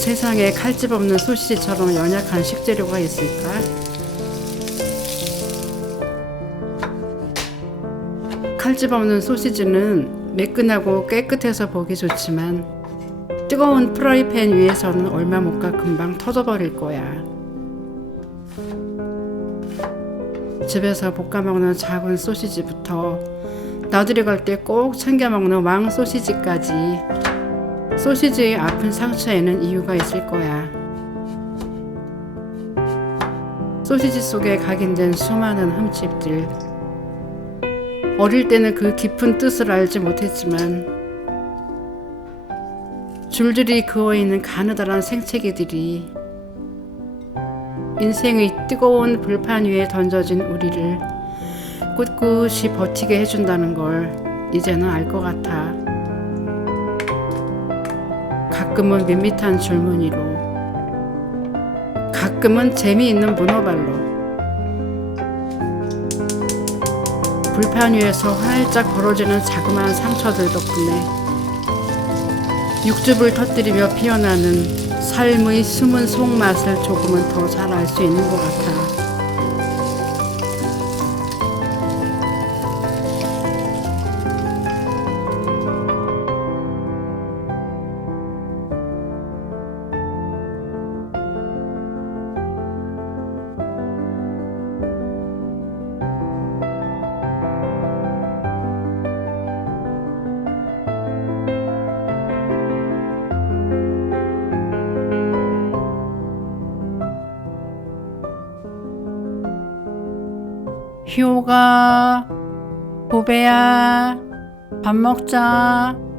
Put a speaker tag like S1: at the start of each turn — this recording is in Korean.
S1: 세상에 칼집 없는 소시지처럼 연약한 식재료가 있을까? 칼집 없는 소시지는 매끈하고 깨끗해서 보기 좋지만 뜨거운 프라이팬 위에서는 얼마 못 가 금방 터져버릴 거야. 집에서 볶아 먹는 작은 소시지부터 나들이 갈 때 꼭 챙겨 먹는 왕 소시지까지 소시지의 아픈 상처에는 이유가 있을 거야. 소시지 속에 각인된 수많은 흠집들. 어릴 때는 그 깊은 뜻을 알지 못했지만 줄줄이 그어 있는 가느다란 생채기들이 인생의 뜨거운 불판 위에 던져진 우리를 꿋꿋이 버티게 해준다는 걸 이제는 알 것 같아. 가끔은 밋밋한 줄무늬로, 가끔은 재미있는 문어발로. 불판 위에서 활짝 벌어지는 자그마한 상처들 덕분에 육즙을 터뜨리며 피어나는 삶의 숨은 속맛을 조금은 더 잘 알 수 있는 것 같아. 효가, 보배야, 밥 먹자.